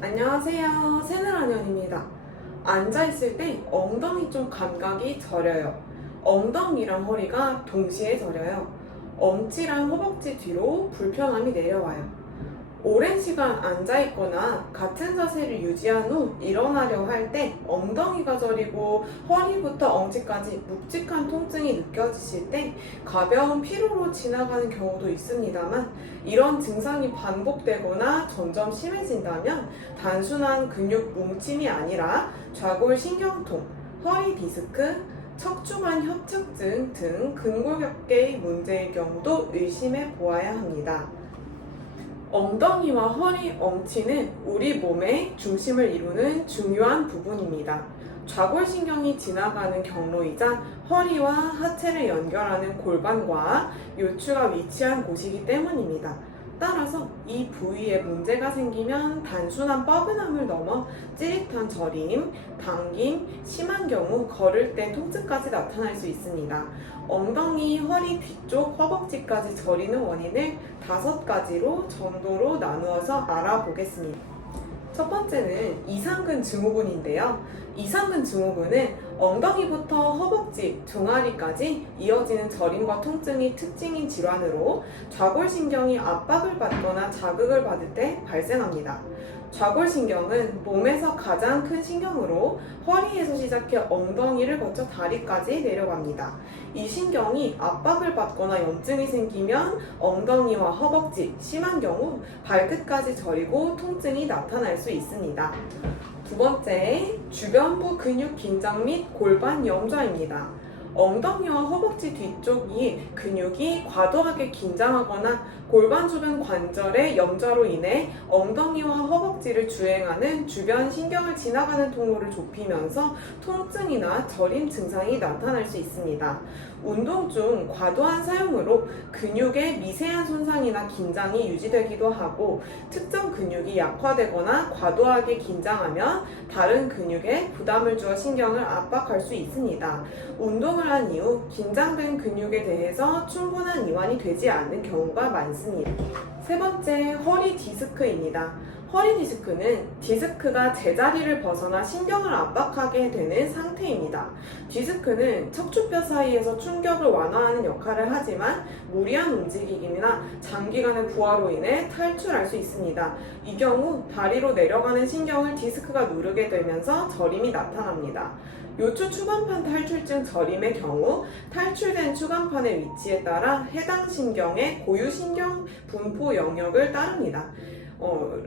안녕하세요. 새늘아년입니다. 앉아있을 때 엉덩이 쪽 감각이 저려요. 엉덩이랑 허리가 동시에 저려요. 엄지랑 허벅지 뒤로 불편함이 내려와요. 오랜 시간 앉아있거나 같은 자세를 유지한 후 일어나려 할 때 엉덩이가 저리고 허리부터 엉치까지 묵직한 통증이 느껴지실 때 가벼운 피로로 지나가는 경우도 있습니다만, 이런 증상이 반복되거나 점점 심해진다면 단순한 근육 뭉침이 아니라 좌골신경통, 허리 디스크, 척추관 협착증 등 근골격계의 문제일 경우도 의심해 보아야 합니다. 엉덩이와 허리 엉치는 우리 몸의 중심을 이루는 중요한 부분입니다. 좌골신경이 지나가는 경로이자 허리와 하체를 연결하는 골반과 요추가 위치한 곳이기 때문입니다. 따라서 이 부위에 문제가 생기면 단순한 뻐근함을 넘어 찌릿한 저림, 당김, 심한 경우 걸을 때 통증까지 나타날 수 있습니다. 엉덩이, 허리 뒤쪽, 허벅지까지 저리는 원인을 5가지로 정도로 나누어서 알아보겠습니다. 첫 번째는 이상근 증후군인데요. 이상근 증후군은 엉덩이부터 허벅지, 종아리까지 이어지는 저림과 통증이 특징인 질환으로 좌골신경이 압박을 받거나 자극을 받을 때 발생합니다. 좌골신경은 몸에서 가장 큰 신경으로 허리에서 시작해 엉덩이를 거쳐 다리까지 내려갑니다. 이 신경이 압박을 받거나 염증이 생기면 엉덩이와 허벅지, 심한 경우 발끝까지 저리고 통증이 나타날 수 있습니다. 두 번째, 주변부 근육 긴장 및 골반 염좌입니다. 엉덩이와 허벅지 뒤쪽이 근육이 과도하게 긴장하거나 골반 주변 관절의 염좌로 인해 엉덩이와 허벅지를 주행하는 주변 신경을 지나가는 통로를 좁히면서 통증이나 저림 증상이 나타날 수 있습니다. 운동 중 과도한 사용으로 근육의 미세한 손상이나 긴장이 유지되기도 하고, 특정 근육이 약화되거나 과도하게 긴장하면 다른 근육에 부담을 주어 신경을 압박할 수 있습니다. 운동을 한 이후 긴장된 근육에 대해서 충분한 이완이 되지 않는 경우가 많습니다. 세 번째, 허리 디스크입니다. 허리 디스크는 디스크가 제자리를 벗어나 신경을 압박하게 되는 상태입니다. 디스크는 척추뼈 사이에서 충격을 완화하는 역할을 하지만 무리한 움직임이나 장기간의 부하로 인해 탈출할 수 있습니다. 이 경우 다리로 내려가는 신경을 디스크가 누르게 되면서 저림이 나타납니다. 요추 추간판 탈출증 저림의 경우 탈출된 추간판의 위치에 따라 해당 신경의 고유 신경 분포 영역을 따릅니다.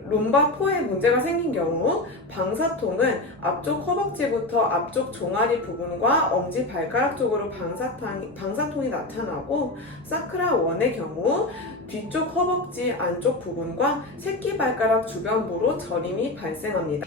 롬바포에 문제가 생긴 경우 방사통은 앞쪽 허벅지부터 앞쪽 종아리 부분과 엄지 발가락 쪽으로 방사통이 나타나고, 사크라 1의 경우 뒤쪽 허벅지 안쪽 부분과 새끼발가락 주변부로 저림이 발생합니다.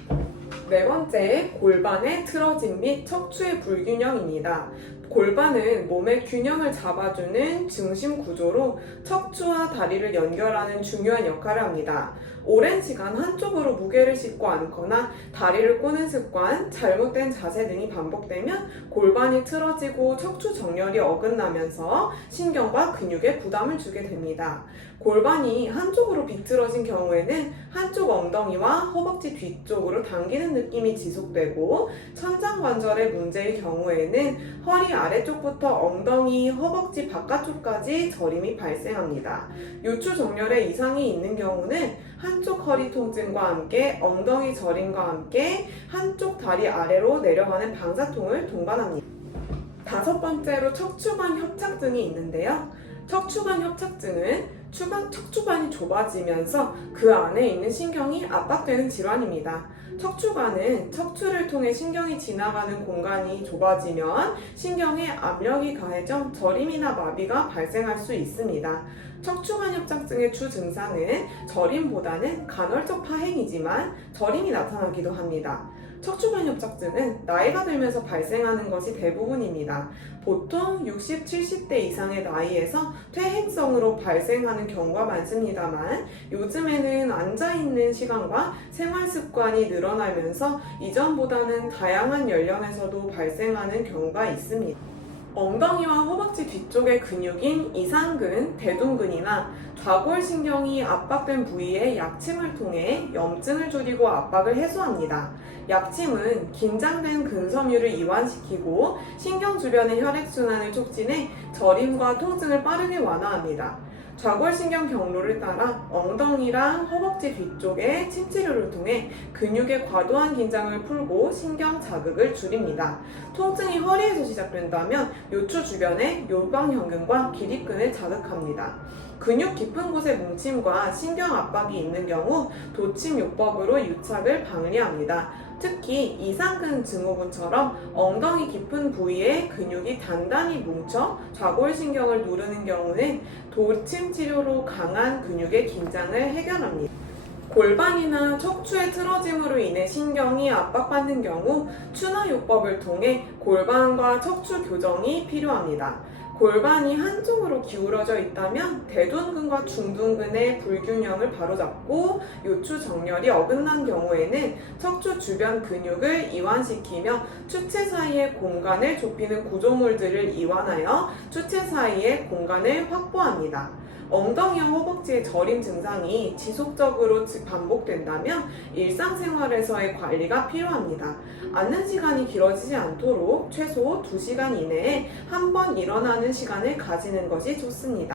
네 번째, 골반의 틀어짐 및 척추의 불균형입니다. 골반은 몸의 균형을 잡아주는 중심 구조로 척추와 다리를 연결하는 중요한 역할을 합니다. 오랜 시간 한쪽으로 무게를 싣고 앉거나 다리를 꼬는 습관, 잘못된 자세 등이 반복되면 골반이 틀어지고 척추 정렬이 어긋나면서 신경과 근육에 부담을 주게 됩니다. 골반이 한쪽으로 비틀어진 경우에는 한쪽 엉덩이와 허벅지 뒤쪽으로 당기는 느낌이 지속되고, 천장관절의 문제의 경우에는 허리 아래쪽부터 엉덩이, 허벅지 바깥쪽까지 저림이 발생합니다. 요추 정렬에 이상이 있는 경우는 한쪽 허리 통증과 함께 엉덩이 저림과 함께 한쪽 다리 아래로 내려가는 방사통을 동반합니다. 다섯 번째로 척추관 협착증이 있는데요. 척추관 협착증은 척추관이 좁아지면서 그 안에 있는 신경이 압박되는 질환입니다. 척추관은 척추를 통해 신경이 지나가는 공간이 좁아지면 신경에 압력이 가해져 저림이나 마비가 발생할 수 있습니다. 척추관 협착증의 주 증상은 저림보다는 간헐적 파행이지만 저림이 나타나기도 합니다. 척추관 협착증은 나이가 들면서 발생하는 것이 대부분입니다. 보통 60, 70대 이상의 나이에서 퇴행성으로 발생하는 경우가 많습니다만, 요즘에는 앉아있는 시간과 생활 습관이 늘어나면서 이전보다는 다양한 연령에서도 발생하는 경우가 있습니다. 엉덩이와 허벅지 뒤쪽의 근육인 이상근, 대둔근이나 좌골신경이 압박된 부위의 약침을 통해 염증을 줄이고 압박을 해소합니다. 약침은 긴장된 근섬유를 이완시키고 신경 주변의 혈액순환을 촉진해 저림과 통증을 빠르게 완화합니다. 좌골신경 경로를 따라 엉덩이랑 허벅지 뒤쪽에 침치료를 통해 근육의 과도한 긴장을 풀고 신경 자극을 줄입니다. 통증이 허리에서 시작된다면 요추 주변의 요방형근과 기립근을 자극합니다. 근육 깊은 곳에 뭉침과 신경 압박이 있는 경우 도침요법으로 유착을 방지합니다. 특히 이상근 증후군처럼 엉덩이 깊은 부위에 근육이 단단히 뭉쳐 좌골신경을 누르는 경우는 도침 치료로 강한 근육의 긴장을 해결합니다. 골반이나 척추의 틀어짐으로 인해 신경이 압박받는 경우 추나요법을 통해 골반과 척추 교정이 필요합니다. 골반이 한쪽으로 기울어져 있다면 대둔근과 중둔근의 불균형을 바로잡고 요추 정렬이 어긋난 경우에는 척추 주변 근육을 이완시키며 추체 사이의 공간을 좁히는 구조물들을 이완하여 추체 사이의 공간을 확보합니다. 엉덩이와 허벅지의 저림 증상이 지속적으로 반복된다면 일상생활에서의 관리가 필요합니다. 앉는 시간이 길어지지 않도록 최소 2시간 이내에 한 번 일어나는 시간을 가지는 것이 좋습니다.